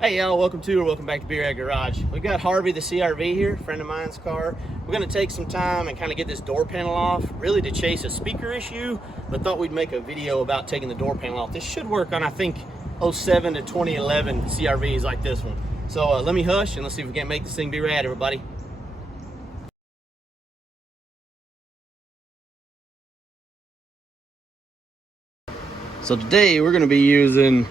Hey y'all, welcome back to B-rad Garage. We've got Harvey the CRV here, friend of mine's car. We're gonna take some time and kind of get this door panel off, really to chase a speaker issue, but thought we'd make a video about taking the door panel off. This should work on, I think, 07 to 2011 CRVs like this one. So let me hush and let's see if we can't make this thing be rad, everybody. So today we're gonna be using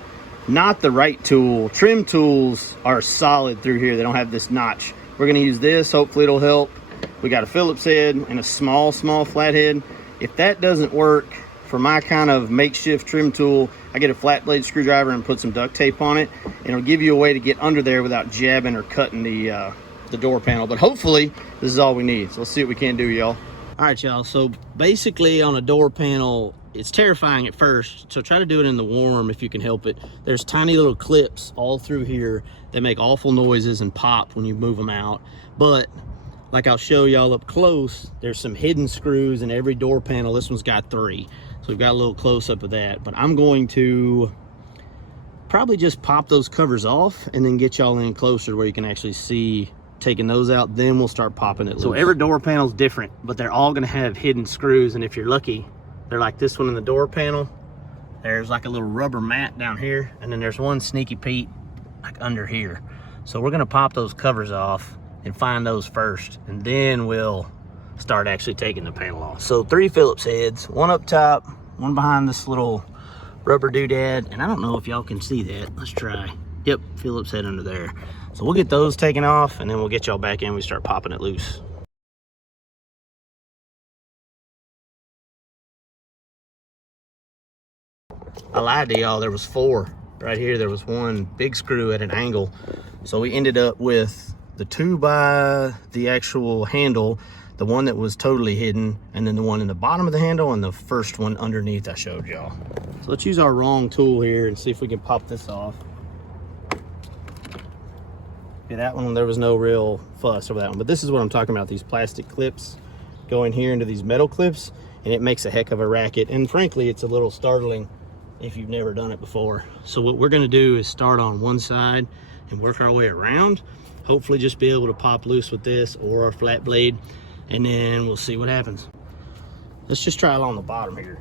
not the right tool. Trim tools are solid through here. They don't have this notch. We're gonna use this, hopefully it'll help. We got a Phillips head and a small flathead. If that doesn't work for my kind of makeshift trim tool, I get a flat blade screwdriver and put some duct tape on it. And it'll give you a way to get under there without jabbing or cutting the door panel. But hopefully this is all we need. So let's see what we can do, y'all. All right, y'all, so basically on a door panel, it's terrifying at first, so try to do it in the warm if you can help it. There's tiny little clips all through here that make awful noises and pop when you move them out. But like I'll show y'all up close, there's some hidden screws in every door panel. This one's got 3, so we've got a little close-up of that. But I'm going to probably just pop those covers off and then get y'all in closer where you can actually see taking those out, then we'll start popping it loose. So every door panel is different, but they're all gonna have hidden screws, and if you're lucky, they're like this one in the door panel. There's like a little rubber mat down here, and then there's one sneaky Pete like under here. So we're gonna pop those covers off and find those first, and then we'll start actually taking the panel off. So 3 Phillips heads, one up top, one behind this little rubber doodad, and I don't know if y'all can see that. Let's try. Yep, Phillips head under there. So we'll get those taken off, and then we'll get y'all back in and we start popping it loose. I lied to y'all, there was 4 right here. There was one big screw at an angle. So we ended up with the 2 by the actual handle, the one that was totally hidden, and then the one in the bottom of the handle, and the first one underneath I showed y'all. So let's use our wrong tool here and see if we can pop this off. Yeah, that one, there was no real fuss over that one. But this is what I'm talking about, these plastic clips going here into these metal clips, and it makes a heck of a racket. And frankly, it's a little startling if you've never done it before. So what we're gonna do is start on one side and work our way around. Hopefully just be able to pop loose with this or our flat blade, and then we'll see what happens. Let's just try along the bottom here.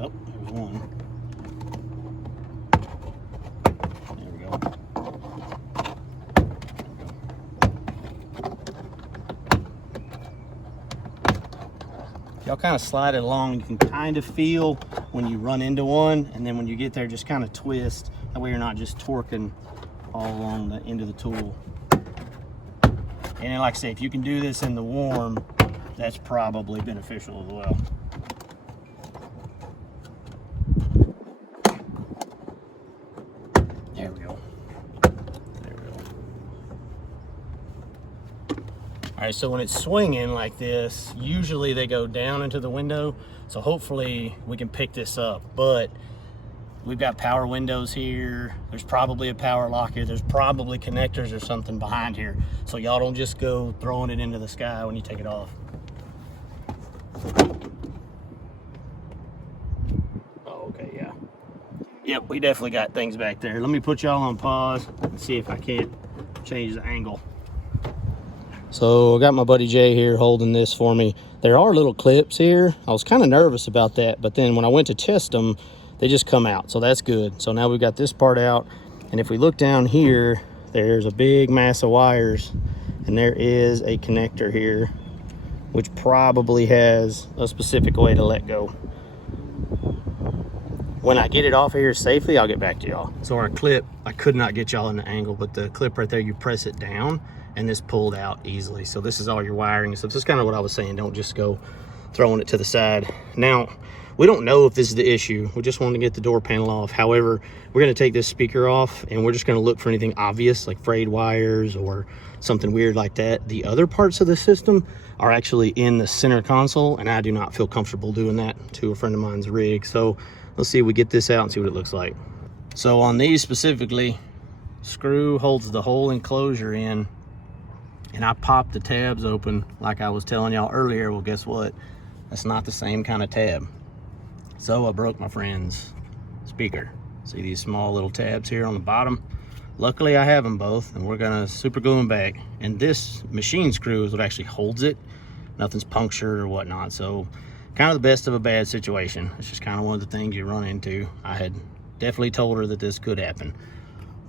Oh, there's one. There we go. Y'all kind of slide it along. You can kind of feel when you run into one, and then when you get there, just kind of twist. That way you're not just torquing all along the end of the tool. And like I say, if you can do this in the warm, that's probably beneficial as well. There we go. There we go. All right, so when it's swinging like this, usually they go down into the window. So hopefully we can pick this up, but we've got power windows here. There's probably a power lock here. There's probably connectors or something behind here. So y'all don't just go throwing it into the sky when you take it off. Oh, okay, yeah. Yep, we definitely got things back there. Let me put y'all on pause and see if I can't change the angle. So I got my buddy Jay here holding this for me. There are little clips here. I was kind of nervous about that, but then when I went to test them, they just come out, so that's good. So now we've got this part out, and if we look down here, there's a big mass of wires, and there is a connector here, which probably has a specific way to let go. When I get it off of here safely, I'll get back to y'all. So our clip, I could not get y'all in the angle, but the clip right there, you press it down, and this pulled out easily. So this is all your wiring. So this is kind of what I was saying. Don't just go throwing it to the side. Now, we don't know if this is the issue. We just want to get the door panel off. However, we're going to take this speaker off, and we're just going to look for anything obvious like frayed wires or something weird like that. The other parts of the system are actually in the center console, and I do not feel comfortable doing that to a friend of mine's rig. So let's see if we get this out and see what it looks like. So on these specifically, screw holds the whole enclosure in, and I popped the tabs open like I was telling y'all earlier. Well, guess what? That's not the same kind of tab. So I broke my friend's speaker. See these small little tabs here on the bottom? Luckily I have them both, and we're gonna super glue them back. And this machine screw is what actually holds it. Nothing's punctured or whatnot. So kind of the best of a bad situation. It's just kind of one of the things you run into. I had definitely told her that this could happen.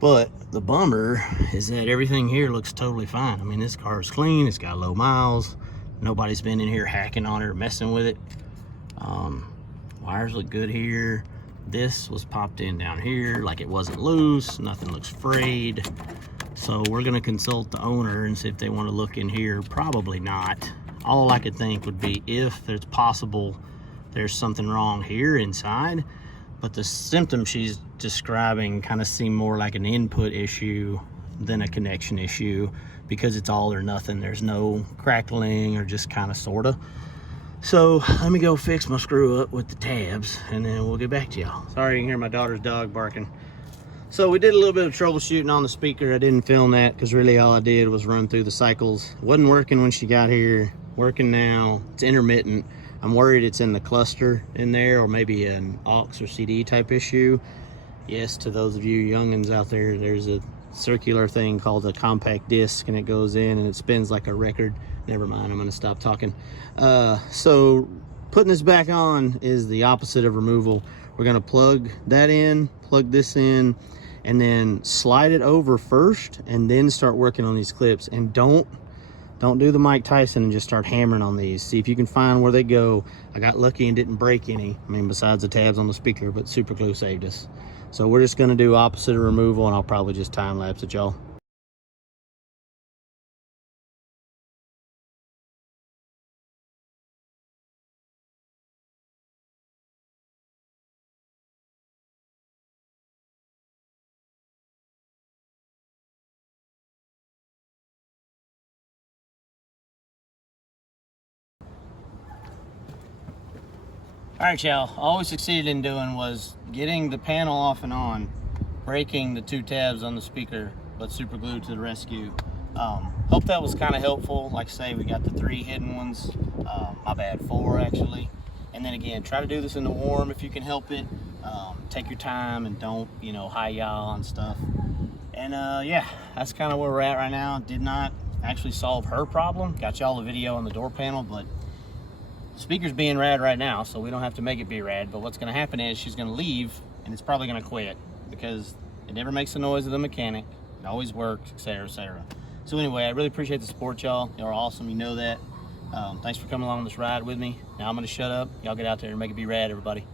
But the bummer is that everything here looks totally fine. I mean, this car is clean, it's got low miles. Nobody's been in here hacking on it or messing with it. Wires look good here. This was popped in down here like it wasn't loose. Nothing looks frayed. So we're gonna consult the owner and see if they want to look in here. Probably not. All I could think would be if there's possible there's something wrong here inside, but the symptoms she's describing kind of seem more like an input issue than a connection issue, because it's all or nothing. There's no crackling or just kind of sorta. So let me go fix my screw up with the tabs, and then we'll get back to y'all. Sorry you can hear my daughter's dog barking. So we did a little bit of troubleshooting on the speaker. I didn't film that because really all I did was run through the cycles. It wasn't working when she got here, working now. It's intermittent. I'm worried it's in the cluster in there, or maybe an aux or CD type issue. Yes, to those of you youngins out there, there's a circular thing called a compact disc, and it goes in and it spins like a record. Never mind, I'm gonna stop talking. So putting this back on is the opposite of removal. We're gonna plug that in, plug this in, and then slide it over first, and then start working on these clips. And don't do the Mike Tyson and just start hammering on these. See if you can find where they go. I got lucky and didn't break any. I mean, besides the tabs on the speaker, but super glue saved us. So we're just gonna do opposite of removal, and I'll probably just time lapse it, y'all. All right, y'all, all we succeeded in doing was getting the panel off and on, breaking the two tabs on the speaker, but super glued to the rescue. Hope that was kind of helpful. Like I say, we got the 3 hidden ones, my bad, 4 actually. And then again, try to do this in the warm if you can help it. Take your time and don't, hi-yah on stuff. And yeah, that's kind of where we're at right now. Did not actually solve her problem. Got y'all a video on the door panel, but speaker's being rad right now, so we don't have to make it B-rad. But what's going to happen is she's going to leave, and it's probably going to quit because it never makes the noise of the mechanic. It always works, etc., etc. So anyway, I really appreciate the support, y'all. Y'all are awesome. You know that. Thanks for coming along this ride with me. Now I'm going to shut up. Y'all get out there and make it B-rad, everybody.